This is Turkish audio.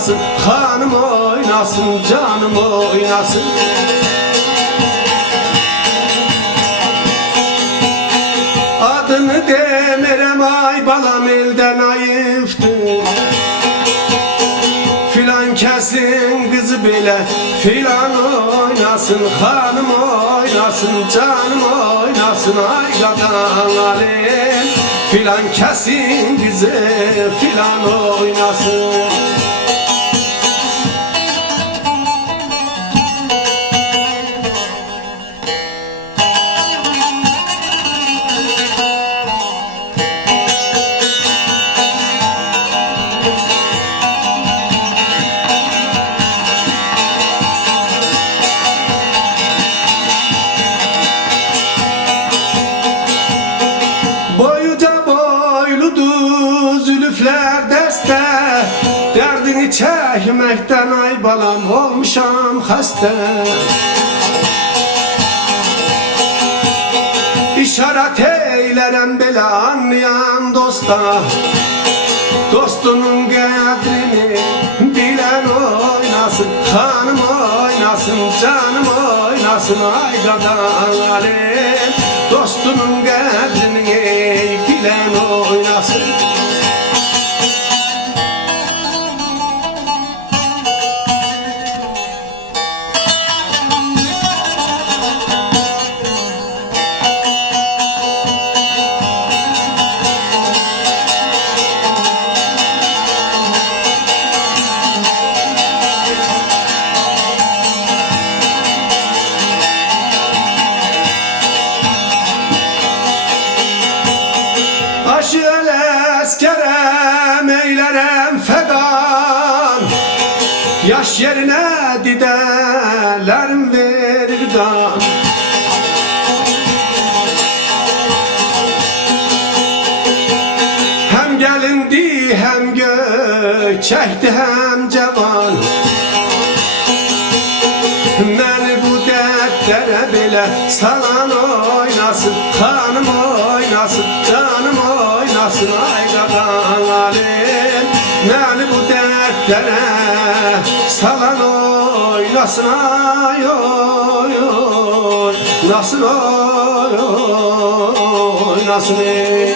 oynasın, hanım oynasın, canım oynasın. Adını demirem ay balam elden ayıftı. Filan kesin kızı bile filan oynasın, hanım oynasın, canım oynasın, ay gadan alem. Filan kesin kızı filan oynasın. Zülüfler deste, derdini çekmekten ay balam olmuşam hasta. İşaret eylerem bela anlayan dosta, dostunun kadrini bilen oynasın, hanım oynasın, canım oynasın, ay gadan alem. Dostunun kadrini bilen oynasın. Aşıl eskerem eylerem fedan, yaş yerine didelerim verir dan. Hem gelindi hem göçekti hem cevan. Beni bu dertlere bile salan oynasın, hanım oynasın, canım oynasın, ay gadan alem. Beni bu dertlere salan oynasın, ay oy oy, nasıl oynasın ey.